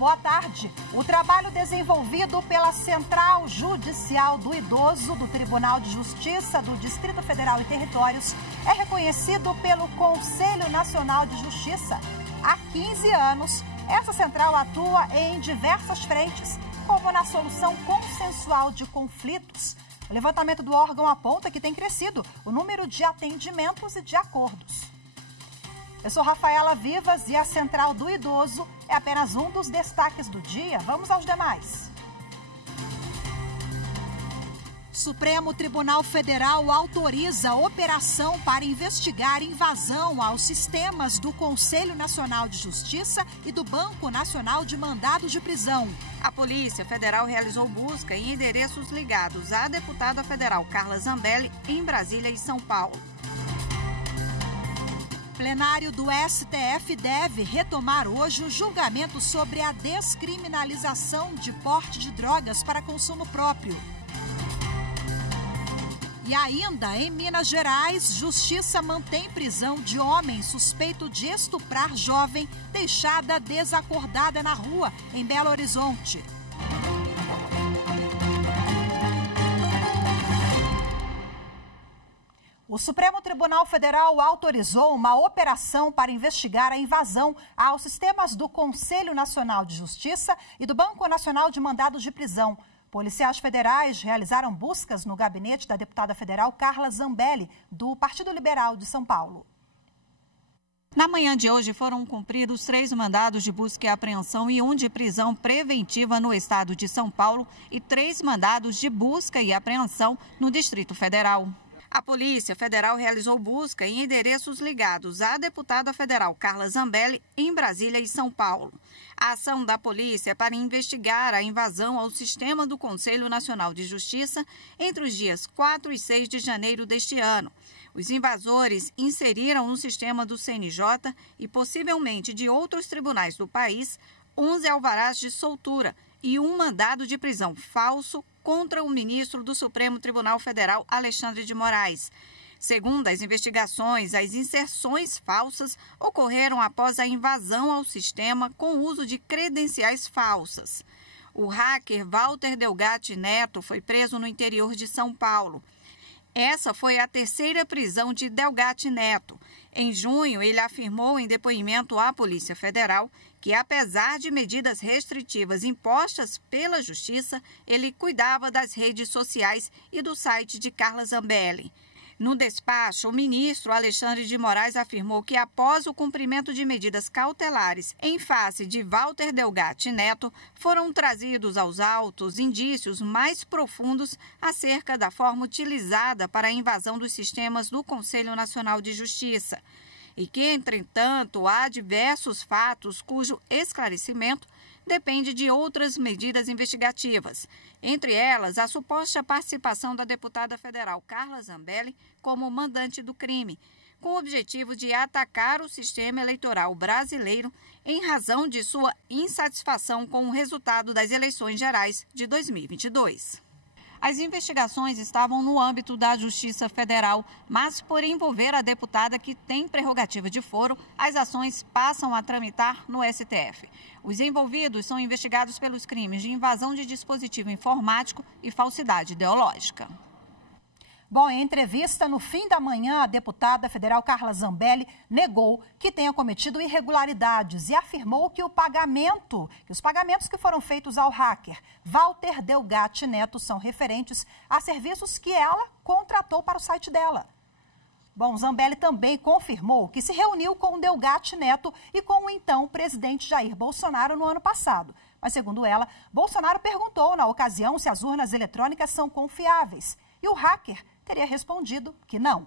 boa tarde. O trabalho desenvolvido pela Central Judicial do Idoso do Tribunal de Justiça do Distrito Federal e Territórios é reconhecido pelo Conselho Nacional de Justiça. Há 15 anos, essa central atua em diversas frentes, como na solução consensual de conflitos. O levantamento do órgão aponta que tem crescido o número de atendimentos e de acordos. Eu sou Rafaela Vivas e a Central do Idoso é apenas um dos destaques do dia. Vamos aos demais. Supremo Tribunal Federal autoriza a operação para investigar invasão aos sistemas do Conselho Nacional de Justiça e do Banco Nacional de Mandados de Prisão. A Polícia Federal realizou busca em endereços ligados à deputada federal Carla Zambelli em Brasília e São Paulo. O plenário do STF deve retomar hoje o julgamento sobre a descriminalização de porte de drogas para consumo próprio. E ainda, em Minas Gerais, Justiça mantém prisão de homem suspeito de estuprar jovem deixada desacordada na rua, em Belo Horizonte. O Supremo Tribunal Federal autorizou uma operação para investigar a invasão aos sistemas do Conselho Nacional de Justiça e do Banco Nacional de Mandados de Prisão. Policiais federais realizaram buscas no gabinete da deputada federal Carla Zambelli, do Partido Liberal de São Paulo. Na manhã de hoje foram cumpridos 3 mandados de busca e apreensão e 1 de prisão preventiva no estado de São Paulo e 3 mandados de busca e apreensão no Distrito Federal. A Polícia Federal realizou busca em endereços ligados à deputada federal Carla Zambelli em Brasília e São Paulo. A ação da polícia é para investigar a invasão ao sistema do Conselho Nacional de Justiça entre os dias 4 e 6 de janeiro deste ano. Os invasores inseriram no sistema do CNJ e possivelmente de outros tribunais do país 11 alvarás de soltura e 1 mandado de prisão falso contra o ministro do Supremo Tribunal Federal, Alexandre de Moraes. Segundo as investigações, as inserções falsas ocorreram após a invasão ao sistema com o uso de credenciais falsas. O hacker Walter Delgatti Neto foi preso no interior de São Paulo. Essa foi a 3ª prisão de Delgatti Neto. Em junho, ele afirmou em depoimento à Polícia Federal que, apesar de medidas restritivas impostas pela Justiça, ele cuidava das redes sociais e do site de Carla Zambelli. No despacho, o ministro Alexandre de Moraes afirmou que, após o cumprimento de medidas cautelares em face de Walter Delgatti Neto, foram trazidos aos autos indícios mais profundos acerca da forma utilizada para a invasão dos sistemas do Conselho Nacional de Justiça. E que, entretanto, há diversos fatos cujo esclarecimento depende de outras medidas investigativas, entre elas a suposta participação da deputada federal Carla Zambelli como mandante do crime, com o objetivo de atacar o sistema eleitoral brasileiro em razão de sua insatisfação com o resultado das eleições gerais de 2022. As investigações estavam no âmbito da Justiça Federal, mas por envolver a deputada que tem prerrogativa de foro, as ações passam a tramitar no STF. Os envolvidos são investigados pelos crimes de invasão de dispositivo informático e falsidade ideológica. Bom, em entrevista no fim da manhã, a deputada federal Carla Zambelli negou que tenha cometido irregularidades e afirmou que os pagamentos que foram feitos ao hacker Walter Delgatti Neto são referentes a serviços que ela contratou para o site dela. Bom, Zambelli também confirmou que se reuniu com o Delgatti Neto e com o então presidente Jair Bolsonaro no ano passado. Mas, segundo ela, Bolsonaro perguntou na ocasião se as urnas eletrônicas são confiáveis. E o hacker teria respondido que não.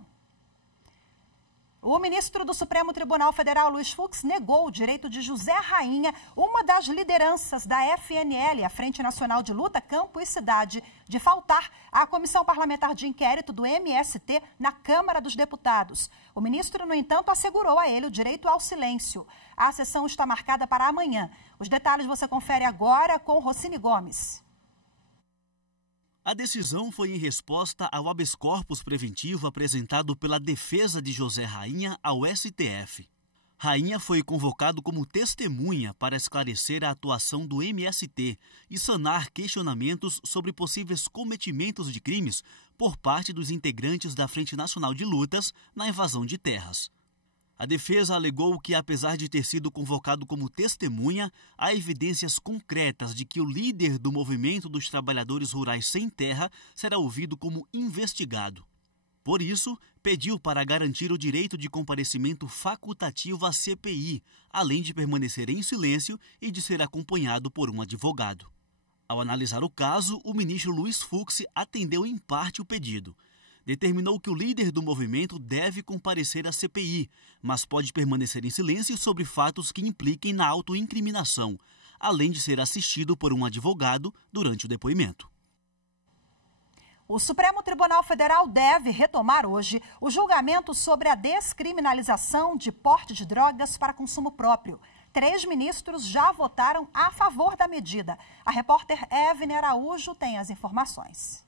O ministro do Supremo Tribunal Federal, Luiz Fux, negou o direito de José Rainha, uma das lideranças da FNL, a Frente Nacional de Luta, Campo e Cidade, de faltar à Comissão Parlamentar de Inquérito do MST na Câmara dos Deputados. O ministro, no entanto, assegurou a ele o direito ao silêncio. A sessão está marcada para amanhã. Os detalhes você confere agora com Rossini Gomes. A decisão foi em resposta ao habeas corpus preventivo apresentado pela defesa de José Rainha ao STF. Rainha foi convocado como testemunha para esclarecer a atuação do MST e sanar questionamentos sobre possíveis cometimentos de crimes por parte dos integrantes da Frente Nacional de Lutas na invasão de terras. A defesa alegou que, apesar de ter sido convocado como testemunha, há evidências concretas de que o líder do Movimento dos Trabalhadores Rurais Sem Terra será ouvido como investigado. Por isso, pediu para garantir o direito de comparecimento facultativo à CPI, além de permanecer em silêncio e de ser acompanhado por um advogado. Ao analisar o caso, o ministro Luiz Fux atendeu em parte o pedido. Determinou que o líder do movimento deve comparecer à CPI, mas pode permanecer em silêncio sobre fatos que impliquem na autoincriminação, além de ser assistido por um advogado durante o depoimento. O Supremo Tribunal Federal deve retomar hoje o julgamento sobre a descriminalização de porte de drogas para consumo próprio. 3 ministros já votaram a favor da medida. A repórter Evne Araújo tem as informações.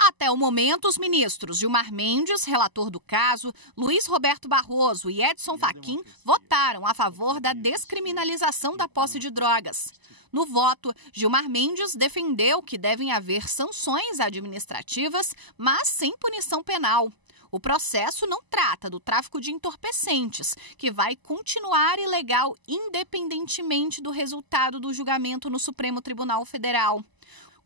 Até o momento, os ministros Gilmar Mendes, relator do caso, Luiz Roberto Barroso e Edson Fachin votaram a favor da descriminalização da posse de drogas. No voto, Gilmar Mendes defendeu que devem haver sanções administrativas, mas sem punição penal. O processo não trata do tráfico de entorpecentes, que vai continuar ilegal independentemente do resultado do julgamento no Supremo Tribunal Federal.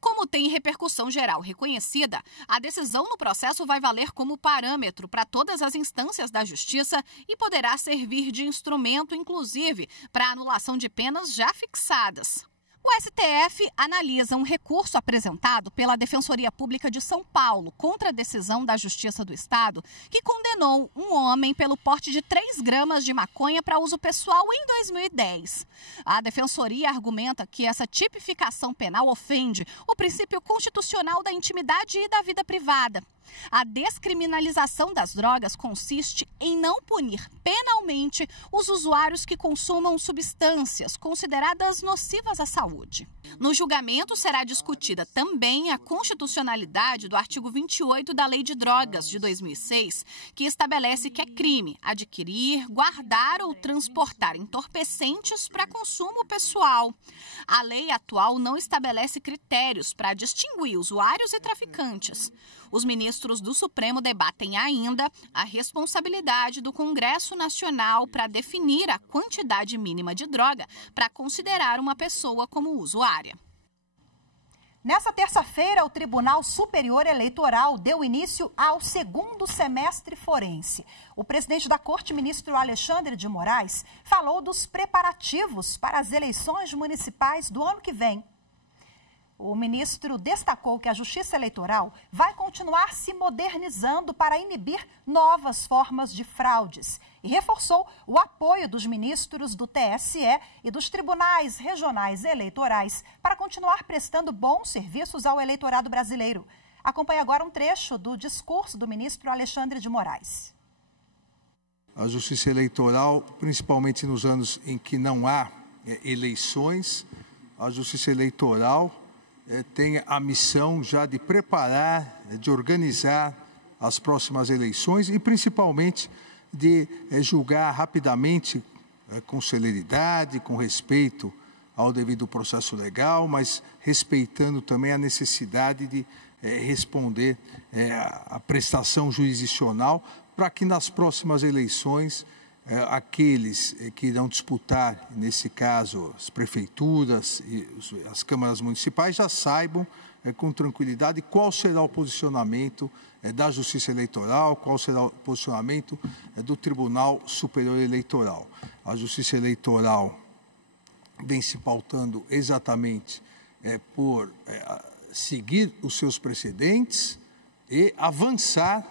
Como tem repercussão geral reconhecida, a decisão no processo vai valer como parâmetro para todas as instâncias da Justiça e poderá servir de instrumento, inclusive, para a anulação de penas já fixadas. O STF analisa um recurso apresentado pela Defensoria Pública de São Paulo contra a decisão da Justiça do Estado, que condenou um homem pelo porte de 3 gramas de maconha para uso pessoal em 2010. A Defensoria argumenta que essa tipificação penal ofende o princípio constitucional da intimidade e da vida privada. A descriminalização das drogas consiste em não punir penalmente os usuários que consumam substâncias consideradas nocivas à saúde. No julgamento será discutida também a constitucionalidade do artigo 28 da Lei de Drogas de 2006, que estabelece que é crime adquirir, guardar ou transportar entorpecentes para consumo pessoal. A lei atual não estabelece critérios para distinguir usuários e traficantes. Os ministros do Supremo debatem ainda a responsabilidade do Congresso Nacional para definir a quantidade mínima de droga para considerar uma pessoa como usuária. Nessa terça-feira, o Tribunal Superior Eleitoral deu início ao 2º semestre forense. O presidente da Corte, ministro Alexandre de Moraes, falou dos preparativos para as eleições municipais do ano que vem. O ministro destacou que a Justiça Eleitoral vai continuar se modernizando para inibir novas formas de fraudes e reforçou o apoio dos ministros do TSE e dos tribunais regionais eleitorais para continuar prestando bons serviços ao eleitorado brasileiro. Acompanhe agora um trecho do discurso do ministro Alexandre de Moraes. A Justiça Eleitoral, principalmente nos anos em que não há eleições, a Justiça Eleitoral tem a missão já de preparar, de organizar as próximas eleições e principalmente de julgar rapidamente, com celeridade, com respeito ao devido processo legal, mas respeitando também a necessidade de responder à prestação jurisdicional para que nas próximas eleições aqueles que irão disputar, nesse caso, as prefeituras e as câmaras municipais, já saibam com tranquilidade qual será o posicionamento da Justiça Eleitoral, qual será o posicionamento do Tribunal Superior Eleitoral. A Justiça Eleitoral vem se pautando exatamente por seguir os seus precedentes e avançar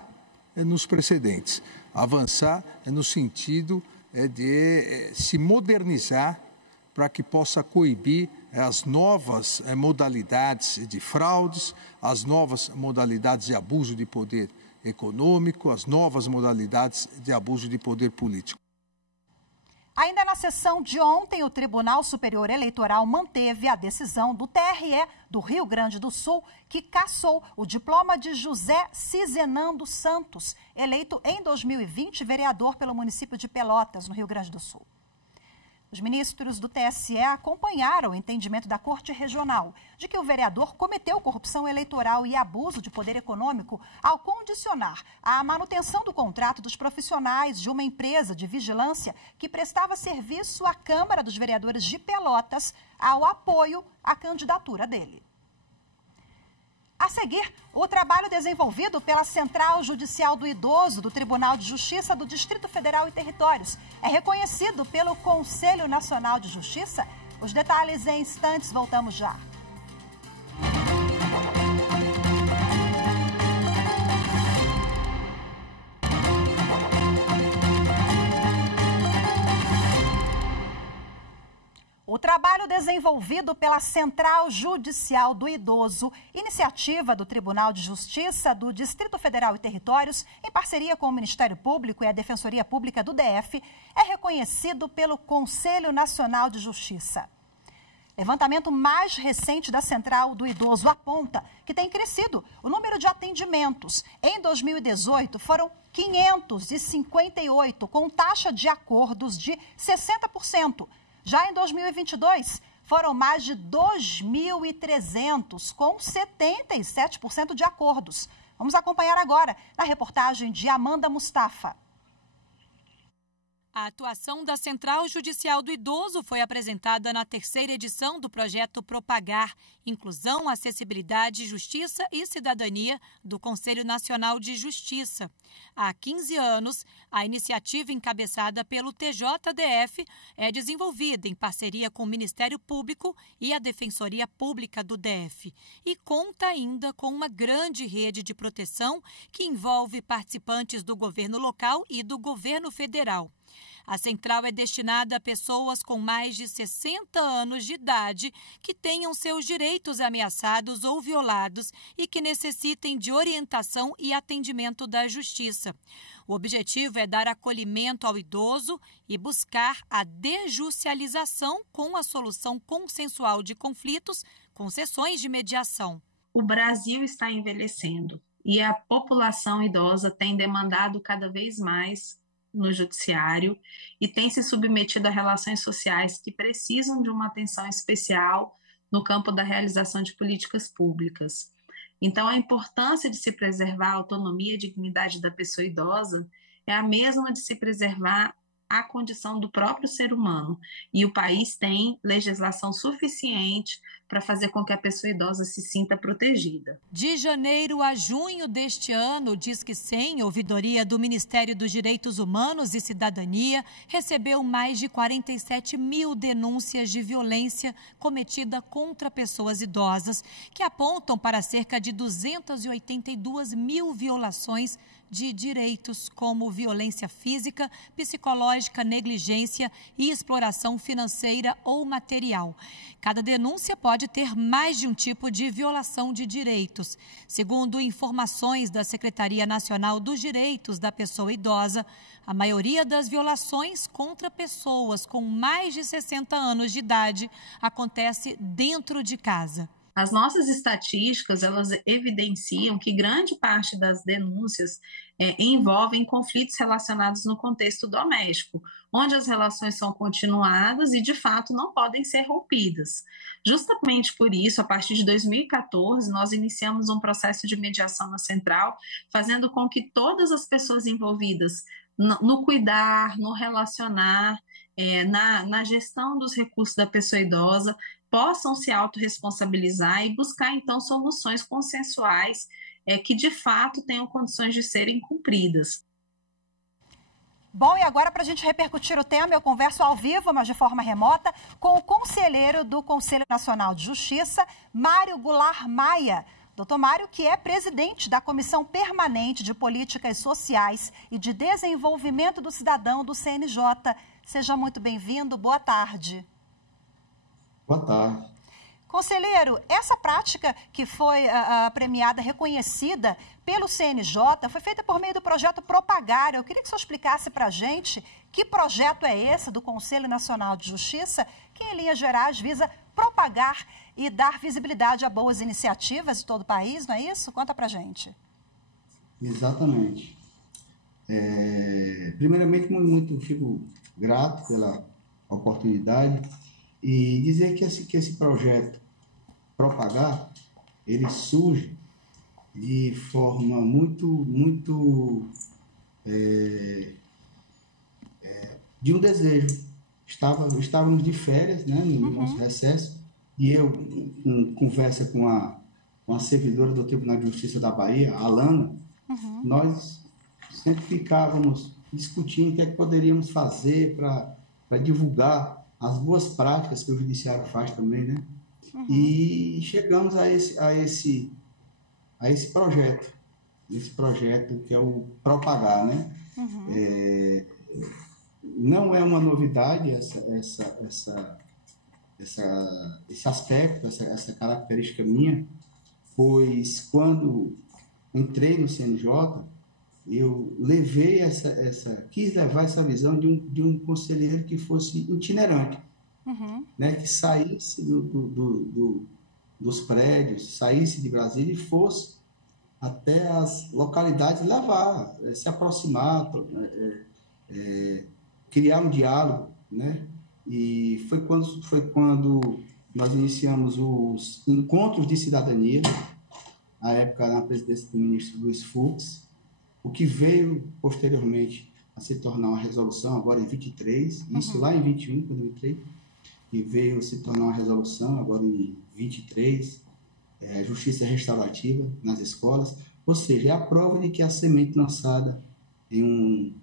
nos precedentes. Avançar no sentido de se modernizar para que possa coibir as novas modalidades de fraudes, as novas modalidades de abuso de poder econômico, as novas modalidades de abuso de poder político. Ainda na sessão de ontem, o Tribunal Superior Eleitoral manteve a decisão do TRE do Rio Grande do Sul, que cassou o diploma de José Cizenando Santos, eleito em 2020 vereador pelo município de Pelotas, no Rio Grande do Sul. Os ministros do TSE acompanharam o entendimento da Corte Regional de que o vereador cometeu corrupção eleitoral e abuso de poder econômico ao condicionar a manutenção do contrato dos profissionais de uma empresa de vigilância que prestava serviço à Câmara dos Vereadores de Pelotas ao apoio à candidatura dele. A seguir, o trabalho desenvolvido pela Central Judicial do Idoso do Tribunal de Justiça do Distrito Federal e Territórios é reconhecido pelo Conselho Nacional de Justiça. Os detalhes em instantes, voltamos já. O trabalho desenvolvido pela Central Judicial do Idoso, iniciativa do Tribunal de Justiça do Distrito Federal e Territórios, em parceria com o Ministério Público e a Defensoria Pública do DF, é reconhecido pelo Conselho Nacional de Justiça. Levantamento mais recente da Central do Idoso aponta que tem crescido o número de atendimentos. Em 2018, foram 558, com taxa de acordos de 60%. Já em 2022, foram mais de 2.300, com 77% de acordos. Vamos acompanhar agora na reportagem de Amanda Mustafa. A atuação da Central Judicial do Idoso foi apresentada na 3ª edição do projeto Propagar, Inclusão, Acessibilidade, Justiça e Cidadania do Conselho Nacional de Justiça. Há 15 anos, a iniciativa encabeçada pelo TJDF é desenvolvida em parceria com o Ministério Público e a Defensoria Pública do DF e conta ainda com uma grande rede de proteção que envolve participantes do governo local e do governo federal. A central é destinada a pessoas com mais de 60 anos de idade que tenham seus direitos ameaçados ou violados e que necessitem de orientação e atendimento da Justiça. O objetivo é dar acolhimento ao idoso e buscar a desjudicialização com a solução consensual de conflitos, com sessões de mediação. O Brasil está envelhecendo e a população idosa tem demandado cada vez mais no judiciário e tem se submetido a relações sociais que precisam de uma atenção especial no campo da realização de políticas públicas. Então, a importância de se preservar a autonomia e a dignidade da pessoa idosa é a mesma de se preservar a condição do próprio ser humano. E o país tem legislação suficiente para fazer com que a pessoa idosa se sinta protegida. De janeiro a junho deste ano, o Disque 100, ouvidoria do Ministério dos Direitos Humanos e Cidadania, recebeu mais de 47 mil denúncias de violência cometida contra pessoas idosas, que apontam para cerca de 282 mil violações de direitos, como violência física, psicológica, negligência e exploração financeira ou material. Cada denúncia pode ter mais de um tipo de violação de direitos. Segundo informações da Secretaria Nacional dos Direitos da Pessoa Idosa, a maioria das violações contra pessoas com mais de 60 anos de idade acontece dentro de casa. As nossas estatísticas, elas evidenciam que grande parte das denúncias envolvem conflitos relacionados no contexto doméstico, onde as relações são continuadas e, de fato, não podem ser rompidas. Justamente por isso, a partir de 2014, nós iniciamos um processo de mediação na Central, fazendo com que todas as pessoas envolvidas no cuidar, no relacionar, na gestão dos recursos da pessoa idosa, possam se autorresponsabilizar e buscar, então, soluções consensuais que, de fato, tenham condições de serem cumpridas. Bom, e agora, para a gente repercutir o tema, eu converso ao vivo, mas de forma remota, com o conselheiro do Conselho Nacional de Justiça, Mário Goulart Maia. Doutor Mário, que é presidente da Comissão Permanente de Políticas Sociais e de Desenvolvimento do Cidadão do CNJ. Seja muito bem-vindo, boa tarde. Boa tarde. Conselheiro, essa prática que foi premiada, reconhecida pelo CNJ, foi feita por meio do projeto Propagar. Eu queria que o senhor explicasse para a gente que projeto é esse do Conselho Nacional de Justiça, que em linhas gerais visa propagar e dar visibilidade a boas iniciativas de todo o país, não é isso? Conta para a gente. Exatamente. Primeiramente, muito fico grato pela oportunidade e dizer que esse projeto Propagar, ele surge de forma muito de um desejo. Estávamos de férias, né, no nosso recesso, e eu, em conversa com a servidora do Tribunal de Justiça da Bahia, a Alana, nós sempre ficávamos discutindo o que é que poderíamos fazer para divulgar as boas práticas que o Judiciário faz também, né? E chegamos a esse projeto, que é o Propagar, né? Não é uma novidade esse aspecto, essa característica minha, pois quando entrei no CNJ, eu quis levar essa visão de um conselheiro que fosse itinerante, né, que saísse dos prédios, saísse de Brasília e fosse até as localidades levar, se aproximar, criar um diálogo, né? E foi quando nós iniciamos os encontros de cidadania, à época na presidência do ministro Luiz Fux, o que veio posteriormente a se tornar uma resolução agora em 23, isso lá em 21, quando eu entrei, e veio se tornar uma resolução agora em 23, justiça restaurativa nas escolas, ou seja, é a prova de que a semente lançada em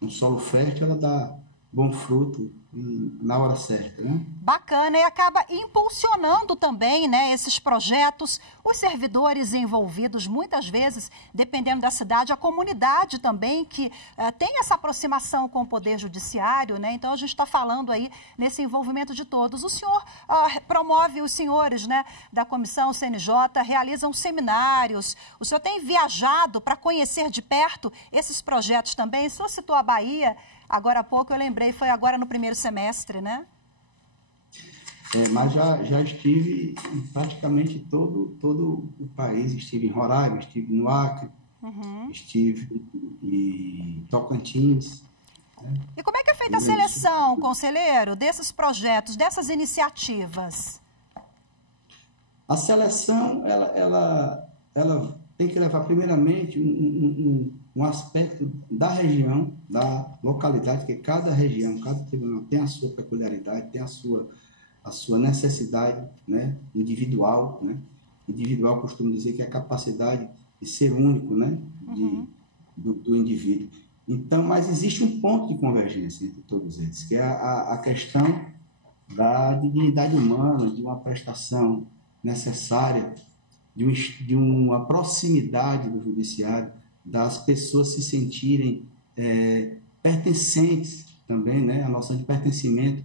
um solo fértil, ela dá bom fruto na hora certa, né? Bacana, e acaba impulsionando também, né, esses projetos, os servidores envolvidos, muitas vezes, dependendo da cidade, a comunidade também, que tem essa aproximação com o Poder Judiciário, né? Então, a gente está falando aí nesse envolvimento de todos. O senhor promove, os senhores, né, da Comissão CNJ, realizam seminários. O senhor tem viajado para conhecer de perto esses projetos também? O senhor citou a Bahia, agora há pouco eu lembrei, foi agora no primeiro semestre, né? Mas já estive em praticamente todo o país. Estive em Roraima, estive no Acre, estive em Tocantins. Né? E como é que é feita a seleção, conselheiro, desses projetos, dessas iniciativas? A seleção, ela tem que levar, primeiramente, um aspecto da região, da localidade, porque cada região, cada tribunal tem a sua peculiaridade, tem a sua necessidade, né, individual, né? Individual, costumo dizer que é a capacidade de ser único, né, do indivíduo. Então, mas existe um ponto de convergência entre todos eles, que é a questão da dignidade humana, de uma prestação necessária, de uma proximidade do judiciário, das pessoas se sentirem pertencentes também, né, a noção de pertencimento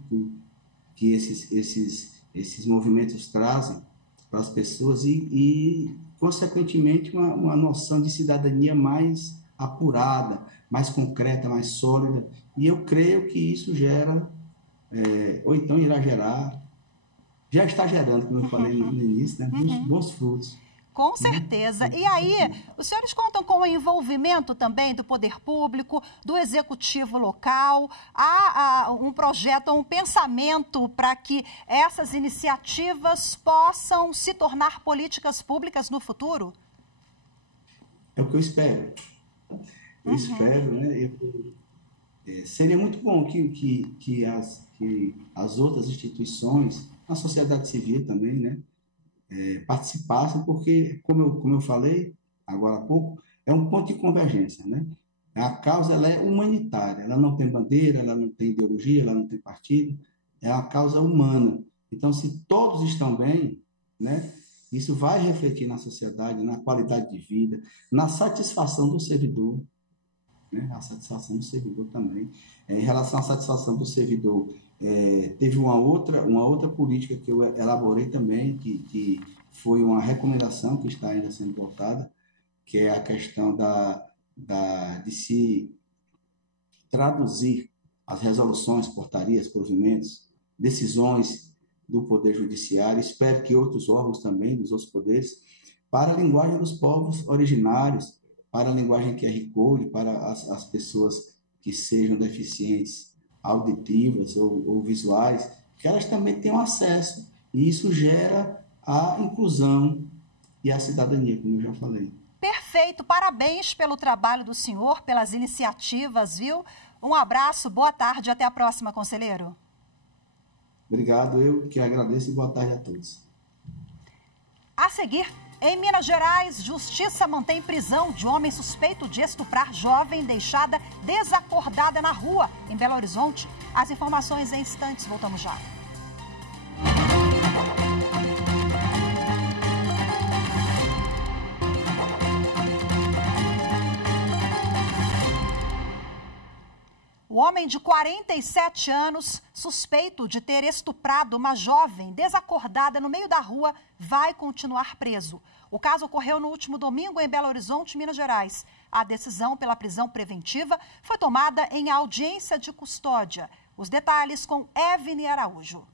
que esses movimentos trazem para as pessoas e consequentemente, uma noção de cidadania mais apurada, mais concreta, mais sólida. E eu creio que isso gera, ou então irá gerar, já está gerando, como eu falei no início, né, bons frutos. Com certeza. E aí, os senhores contam com o envolvimento também do poder público, do executivo local? Há um projeto, um pensamento para que essas iniciativas possam se tornar políticas públicas no futuro? É o que eu espero. Eu espero, né? Seria muito bom que as outras instituições, a sociedade civil também, né, participassem, porque, como eu falei agora há pouco, é um ponto de convergência, né? A causa, ela é humanitária, ela não tem bandeira, ela não tem ideologia, ela não tem partido, é uma causa humana. Então, se todos estão bem, né, isso vai refletir na sociedade, na qualidade de vida, na satisfação do servidor, né? A satisfação do servidor também. Em relação à satisfação do servidor teve uma outra política que eu elaborei também, que foi uma recomendação que está ainda sendo votada, que é a questão de se traduzir as resoluções, portarias, provimentos, decisões do Poder Judiciário, espero que outros órgãos também, dos outros poderes, para a linguagem dos povos originários, para a linguagem QR Code, para as pessoas que sejam deficientes auditivas ou visuais, que elas também tenham acesso. E isso gera a inclusão e a cidadania, como eu já falei. Perfeito, parabéns pelo trabalho do senhor, pelas iniciativas, viu? Um abraço, boa tarde, até a próxima, conselheiro. Obrigado, eu que agradeço e boa tarde a todos. A seguir, em Minas Gerais, Justiça mantém prisão de homem suspeito de estuprar jovem deixada desacordada na rua, em Belo Horizonte. As informações em instantes, voltamos já. O homem de 47 anos, suspeito de ter estuprado uma jovem desacordada no meio da rua, vai continuar preso. O caso ocorreu no último domingo em Belo Horizonte, Minas Gerais. A decisão pela prisão preventiva foi tomada em audiência de custódia. Os detalhes com Evne Araújo.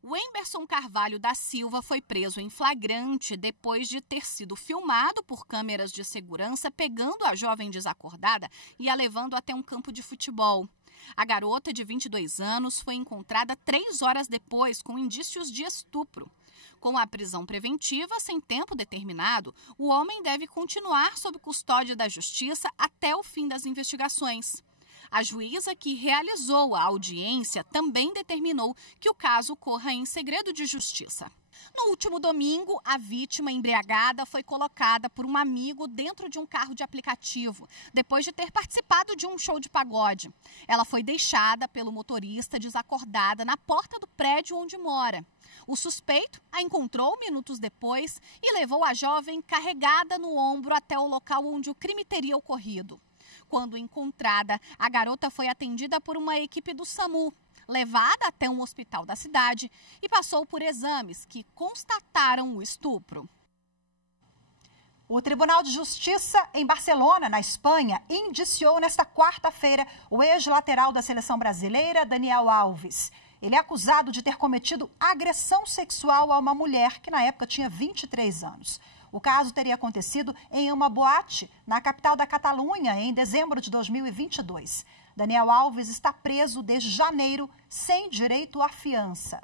O Emberson Carvalho da Silva foi preso em flagrante depois de ter sido filmado por câmeras de segurança pegando a jovem desacordada e a levando até um campo de futebol. A garota, de 22 anos, foi encontrada 3 horas depois com indícios de estupro. Com a prisão preventiva sem tempo determinado, o homem deve continuar sob custódia da Justiça até o fim das investigações. A juíza que realizou a audiência também determinou que o caso corra em segredo de justiça. No último domingo, a vítima embriagada foi colocada por um amigo dentro de um carro de aplicativo, depois de ter participado de um show de pagode. Ela foi deixada pelo motorista desacordada na porta do prédio onde mora. O suspeito a encontrou minutos depois e levou a jovem carregada no ombro até o local onde o crime teria ocorrido. Quando encontrada, a garota foi atendida por uma equipe do SAMU, levada até um hospital da cidade e passou por exames que constataram o estupro. O Tribunal de Justiça em Barcelona, na Espanha, indiciou nesta quarta-feira o ex-lateral da seleção brasileira, Daniel Alves. Ele é acusado de ter cometido agressão sexual a uma mulher que na época tinha 23 anos. O caso teria acontecido em uma boate na capital da Catalunha em dezembro de 2022. Daniel Alves está preso desde janeiro, sem direito à fiança.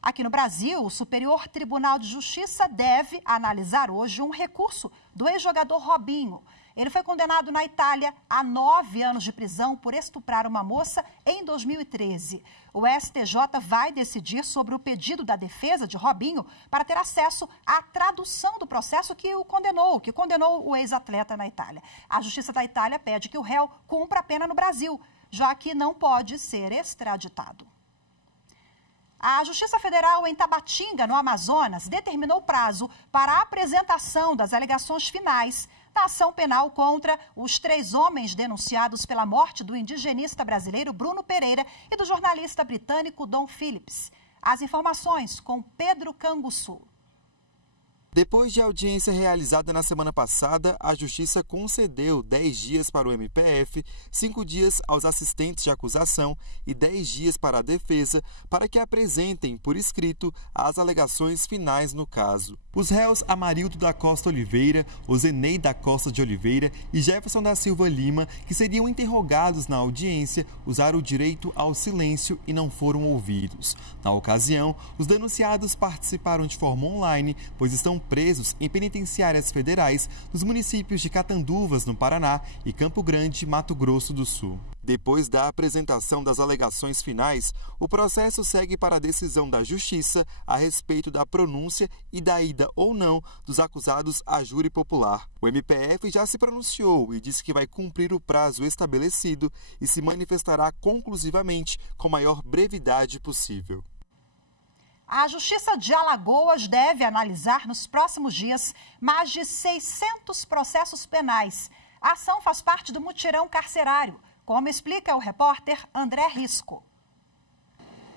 Aqui no Brasil, o Superior Tribunal de Justiça deve analisar hoje um recurso do ex-jogador Robinho. Ele foi condenado na Itália a 9 anos de prisão por estuprar uma moça em 2013. O STJ vai decidir sobre o pedido da defesa de Robinho para ter acesso à tradução do processo que condenou o ex-atleta na Itália. A Justiça da Itália pede que o réu cumpra a pena no Brasil, já que não pode ser extraditado. A Justiça Federal em Tabatinga, no Amazonas, determinou prazo para a apresentação das alegações finais da ação penal contra os 3 homens denunciados pela morte do indigenista brasileiro Bruno Pereira e do jornalista britânico Dom Phillips. As informações com Pedro Canguçu. Depois de audiência realizada na semana passada, a Justiça concedeu 10 dias para o MPF, 5 dias aos assistentes de acusação e 10 dias para a defesa para que apresentem por escrito as alegações finais no caso. Os réus Amarildo da Costa Oliveira, Ozenei da Costa de Oliveira e Jefferson da Silva Lima, que seriam interrogados na audiência, usaram o direito ao silêncio e não foram ouvidos. Na ocasião, os denunciados participaram de forma online, pois estão presos em penitenciárias federais nos municípios de Catanduvas, no Paraná, e Campo Grande, Mato Grosso do Sul. Depois da apresentação das alegações finais, o processo segue para a decisão da Justiça a respeito da pronúncia e da ida ou não dos acusados à júri popular. O MPF já se pronunciou e disse que vai cumprir o prazo estabelecido e se manifestará conclusivamente com a maior brevidade possível. A Justiça de Alagoas deve analisar nos próximos dias mais de 600 processos penais. A ação faz parte do mutirão carcerário, como explica o repórter André Risco.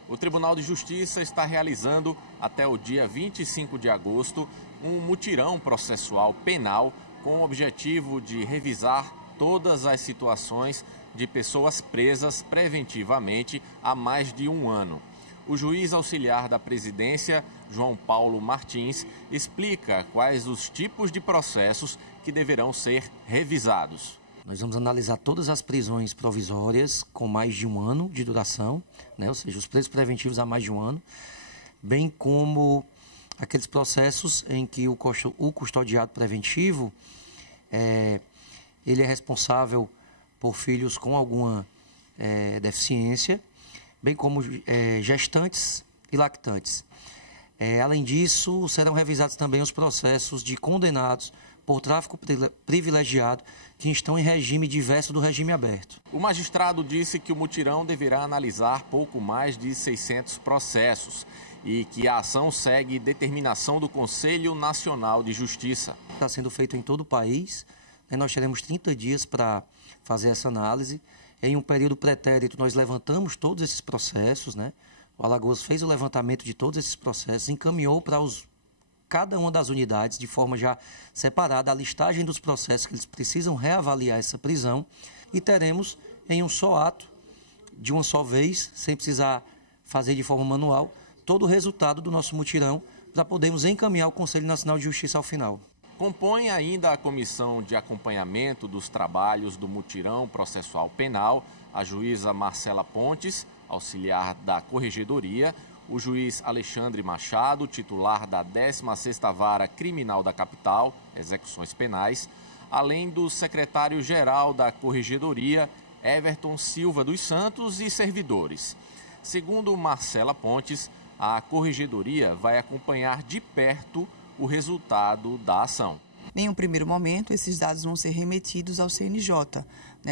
O Tribunal de Justiça está realizando, até o dia 25 de agosto, um mutirão processual penal com o objetivo de revisar todas as situações de pessoas presas preventivamente há mais de um ano. O juiz auxiliar da presidência, João Paulo Martins, explica quais os tipos de processos que deverão ser revisados. Nós vamos analisar todas as prisões provisórias com mais de um ano de duração, né? Ou seja, os presos preventivos há mais de um ano, bem como aqueles processos em que o custodiado preventivo ele é responsável por filhos com alguma deficiência, bem como gestantes e lactantes. Além disso, serão revisados também os processos de condenados por tráfico privilegiado que estão em regime diverso do regime aberto. O magistrado disse que o mutirão deverá analisar pouco mais de 600 processos e que a ação segue determinação do Conselho Nacional de Justiça. Está sendo feito em todo o país. Nós teremos 30 dias para fazer essa análise. Em um período pretérito, nós levantamos todos esses processos, né? O Alagoas fez o levantamento de todos esses processos, encaminhou para cada uma das unidades, de forma já separada, a listagem dos processos que eles precisam reavaliar essa prisão e teremos em um só ato, de uma só vez, sem precisar fazer de forma manual, todo o resultado do nosso mutirão para podermos encaminhar o Conselho Nacional de Justiça ao final. Compõe ainda a comissão de acompanhamento dos trabalhos do mutirão processual penal a juíza Marcela Pontes, auxiliar da Corregedoria, o juiz Alexandre Machado, titular da 16ª Vara Criminal da Capital, Execuções Penais, além do secretário-geral da Corregedoria, Everton Silva dos Santos, e servidores. Segundo Marcela Pontes, a Corregedoria vai acompanhar de perto o resultado da ação. Em um primeiro momento, esses dados vão ser remetidos ao CNJ,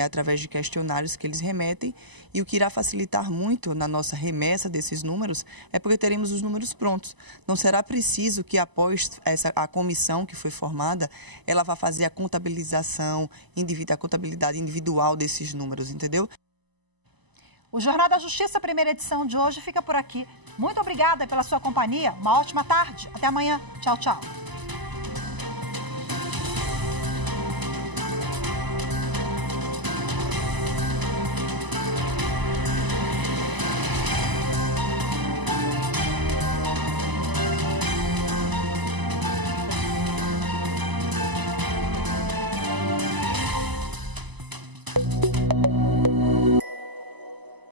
através de questionários que eles remetem, e o que irá facilitar muito na nossa remessa desses números é porque teremos os números prontos. Não será preciso que, após a comissão que foi formada, ela vá fazer a contabilização, a contabilidade individual desses números, entendeu? O Jornal da Justiça, primeira edição de hoje, fica por aqui. Muito obrigada pela sua companhia. Uma ótima tarde. Até amanhã. Tchau, tchau.